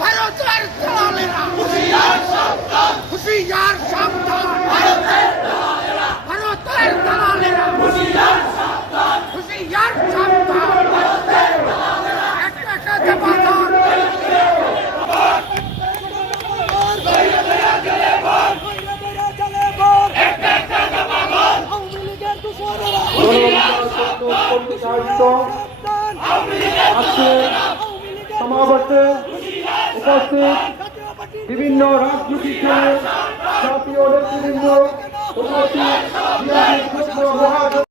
ভারতের দালালেরা হুঁশিয়ার সাবধান, ভারতের দালালেরা হুঁশিয়ার সাবধান, একটা একটা জবাদার সমাবেশে উপস্থিত বিভিন্ন রাজনৈতিক দলের জাতীয় নেতৃবৃন্দ উপস্থিত